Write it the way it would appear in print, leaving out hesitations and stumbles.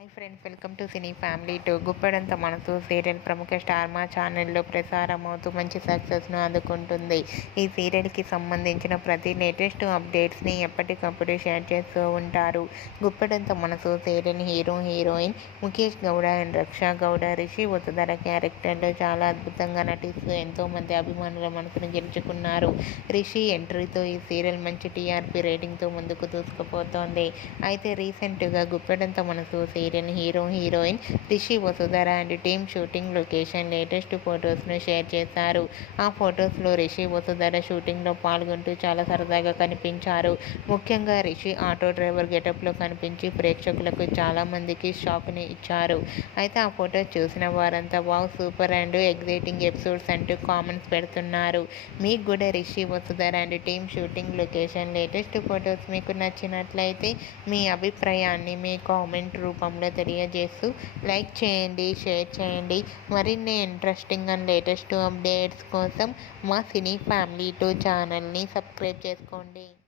Hi friends, welcome to cine family two. Guppedantha Manasu serial ప్రముఖ star మా ఛానల్లో ప్రసారమవుతూ మంచి సక్సెస్ను అందుకుంటుంది. ఈ సీరియల్కి సంబంధించిన ప్రతి లేటెస్ట్ అప్డేట్స్ని ఎప్పటికప్పుడు షేర్ చేస్తూ ఉంటారు. Guppedantha Manasu serial hero heroine Mukesh Gowda and Raksha Gowda Rishi Vasudhara క్యారెక్టర్లో చాలా అద్భుతంగా నటిస్తూ ఎంతోమంది అభిమానుల మనసును గెలుచుకున్నారు. రిషి ఎంట్రీతో ఈ సీరియల్ మంచి టీఆర్పీ రేటింగ్తో ముందుకు దూసుకుపోతోంది. అయితే రీసెంట్గా Guppedantha Manasu hero heroine Rishi Vasudhara and team shooting location latest ఫొటోస్ను షేర్ చేశారు. ఆ ఫొటోస్లో రిషి వసుధర షూటింగ్లో పాల్గొంటూ చాలా సరదాగా కనిపించారు. ముఖ్యంగా రిషి ఆటో డ్రైవర్ గెటప్లో కనిపించి ప్రేక్షకులకు చాలా మందికి షాక్ని ఇచ్చారు. అయితే ఆ ఫొటో చూసిన వారంతా wow super and exciting episodes అంటూ కామెంట్స్ పెడుతున్నారు. మీకు కూడా Rishi Vasudhara and team shooting location latest photos మీకు నచ్చినట్లయితే మీ అభిప్రాయాన్ని మీ కామెంట్ రూపంలో తెలియజేస్తూ లైక్ చేయండి, షేర్ చేయండి. మరిన్ని ఇంట్రెస్టింగ్ అండ్ లేటెస్ట్ అప్డేట్స్ కోసం మా సినీ ఫ్యామిలీ 2 ఛానల్ని సబ్స్క్రైబ్ చేసుకోండి.